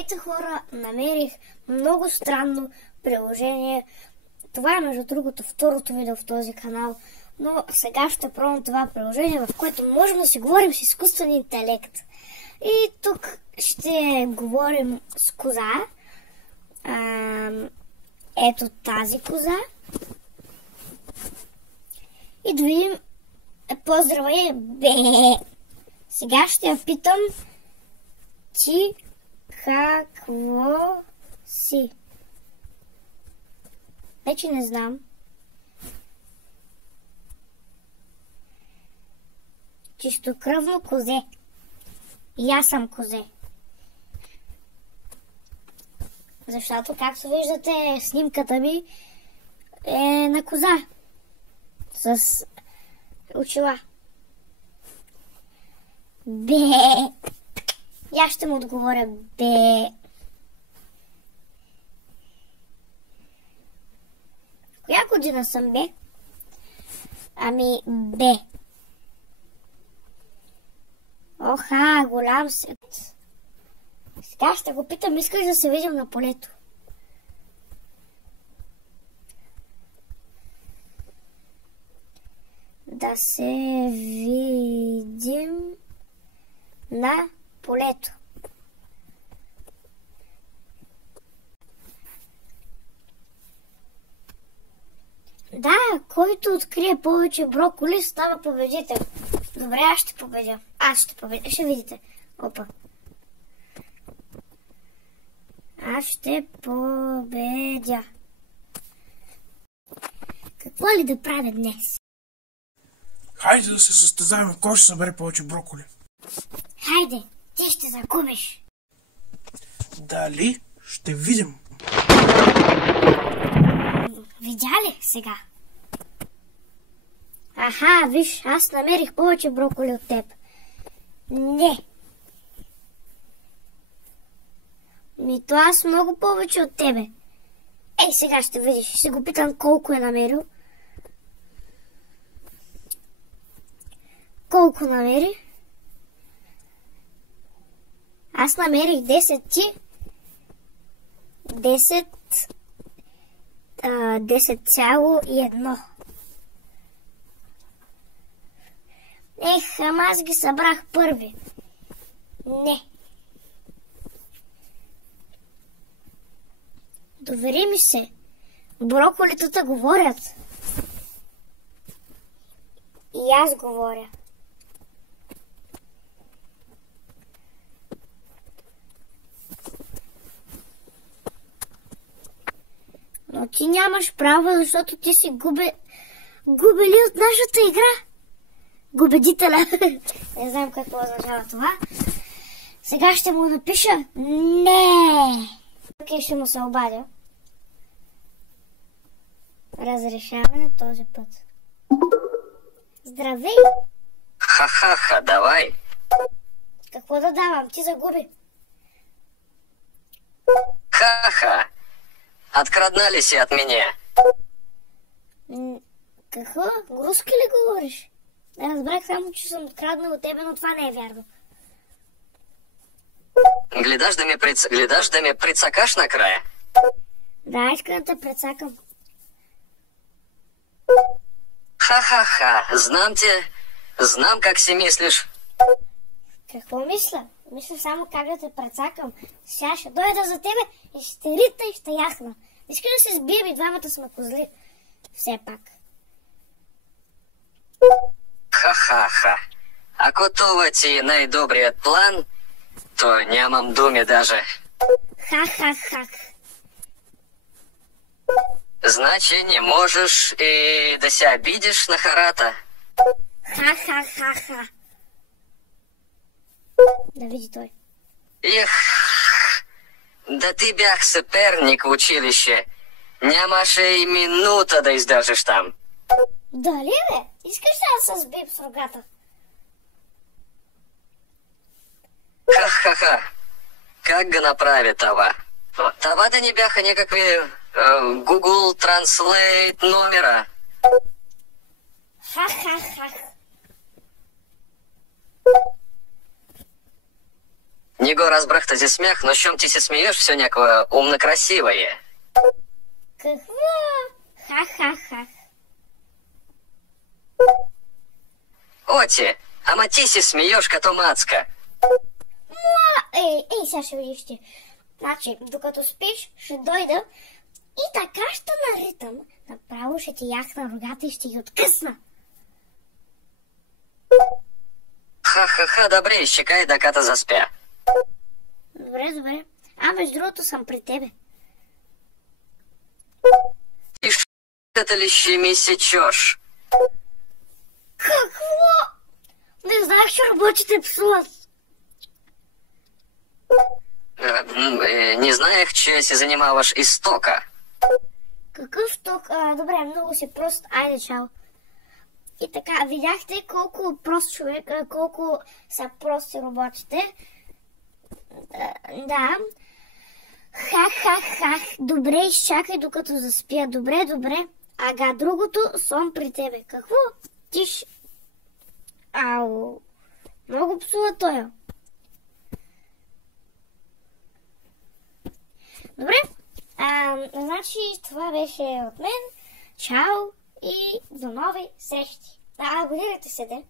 Ето хора, намерих много странно приложение. Това е между другото второто видео в този канал, но сега ще пробвам това приложение, в което можем да си говорим с изкуствен интелект. И тук ще говорим с коза. Ето тази коза. И да видим. Поздравей, бе! Сега ще я питам, ти какво си? Вече не знам. Чистокръвно козе. И аз съм козе. Защото, както виждате, снимката ми е на коза. С очила. Бе! И аз ще му отговоря бе. Коя година съм, бе? Ами, бе. Оха, голям свет. Сега ще го питам, искаш да се видим на полето? Да се видим на полето. Да, който открие повече броколи, става победител. Добре, аз ще победя. Аз ще победя. Ще видите. Опа. Аз ще победя. Какво ли да правя днес? Хайде да се състезаваме, кой ще събере повече броколи. Хайде, ти ще загубиш. Дали? Ще видим. Видя ли сега? Аха, виж, аз намерих повече броколи от теб. Не. Мито аз много повече от тебе. Ей, сега ще видиш. Ще го питам колко е намерил. Колко намери? Аз намерих 10 ти. 10,1. Ама аз ги събрах първи. Не. Довери ми се. Броколитата говорят. И аз говоря. Но ти нямаш право, защото ти си губели от нашата игра. Губедителя. Не знам какво означава това. Сега ще му напиша не. Окей, ще му се обадя. Разрешаване този път. Здравей! Ха-ха-ха, давай! Какво да давам? Ти загуби. Ха-ха! Откраднали си от меня. Какво? Руски ли говориш? Разбрах само, че съм откраднал от тебе, но това не е вярно. Гледаш да ме прицакаш накрая? Да, искам да те прецакам. Ха-ха-ха, знам как си мислиш. Какво мисля? Мисля само как да те прецакам. Сега ще дойда за тебе и ще рита и ще яхна. Искаш да се сбием и двамата сме козли. Все пак. Ха-ха-ха. Ако това ти е най-добрият план, то нямам думи даже. Ха-ха-ха. Значи не можеш и да се обидиш на хората. Ха-ха-ха-ха. Да види той. Ех, да ти бях съперник в училище. Нямаше и минута да издържаш там. Дали бе? Искаш да се сбием с рогата? Ха-ха-ха. Как го направи това? Това да не бяха някакви Google Translate номера. Ха-ха-ха. Не го разбрах този смях, но щом ти се смееш, все някакво умно красивое. Какво? Ха-ха-ха. Оти, ама ти се смееш като мацка. Ей, сега ще видиш ти. Значи, докато спиш, ще дойда и така ще наритам. Направо ще ти яхна рогата и ще ги откъсна. Ха-ха-ха, добре, изчекай докато заспя. Добре, добре. А между другото съм при тебе. И шката ли ще ми сечеш? Какво? Не знаех, че работите псуват. Не знаех, че се занимаваш из тока. Какъв ток? Добре, много си прост. Айде, чао. И така, видяхте колко прост човек, колко са прости роботите. Да. Ха-ха-ха. Добре, изчакай докато заспя. Добре, добре. Ага, другото съм при тебе. Какво? Тиш. Ау. Много псува той. Добре. Значи това беше от мен. Чао и до нови срещи. Абонирайте се, де.